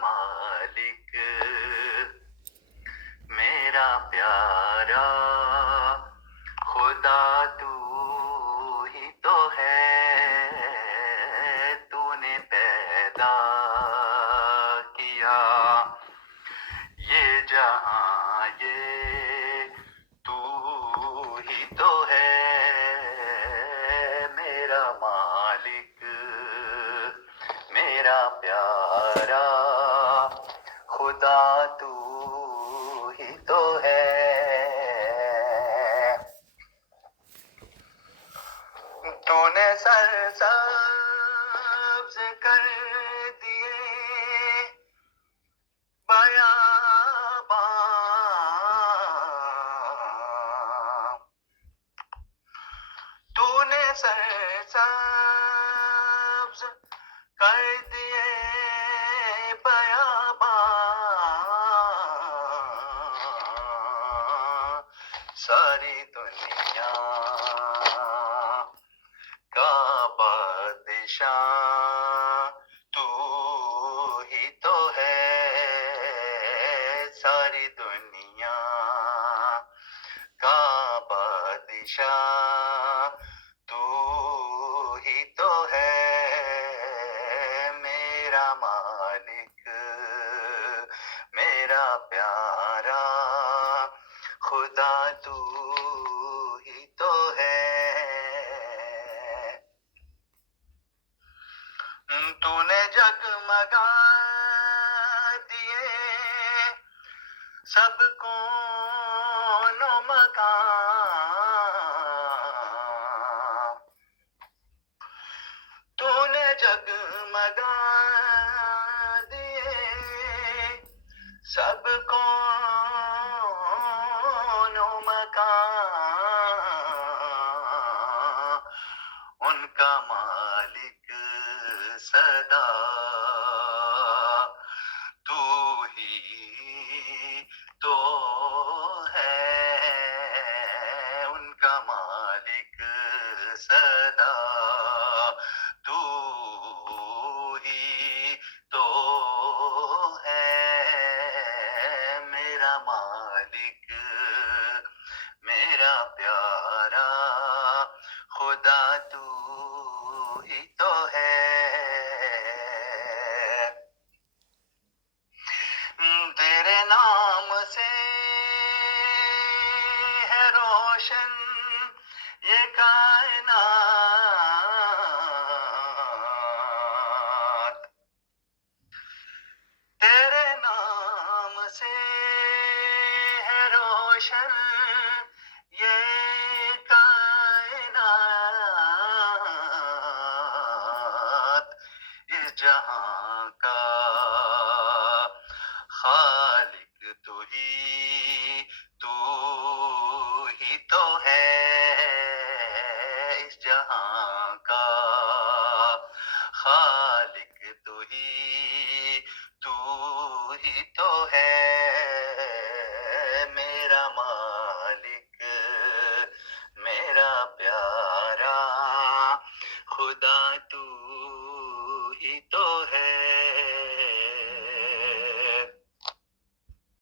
مالک میرا پیارا خدا تو ہی تو ہے، تو نے پیدا کیا یہ جہاں، یہ تو ہی تو ہے میرا مالک میرا پیارا خدا تو ہی تو ہے۔ تو نے سرسبز کر دیے بیاباں، تو نے سرسبز کر دیے بیاباں، ساری دنیا کا بادشاہ تو ہی تو ہے، ساری دنیا کا بادشاہ تو ہی تو ہے میرا مالک میرا پیارا خدا تو ہی تو ہے۔ تو نے جگمگا دیے سب کون و مکان، تو نے جگمگا دیے سب کون و مکان، ان کا مالک صدا تو ہی تو ہے، ان کا مالک صدا تو ہی تو ہے میرا مالک میرا پیارا خدا تو ہی تو ہے۔ تیرے نام سے ہے روشن یہ کائنات، تیرے نام سے ہے روشن یہ کائنات، اس جہاں کا خالق تو ہی تو ہے، اس جہاں کا خالق تو ہی تو ہے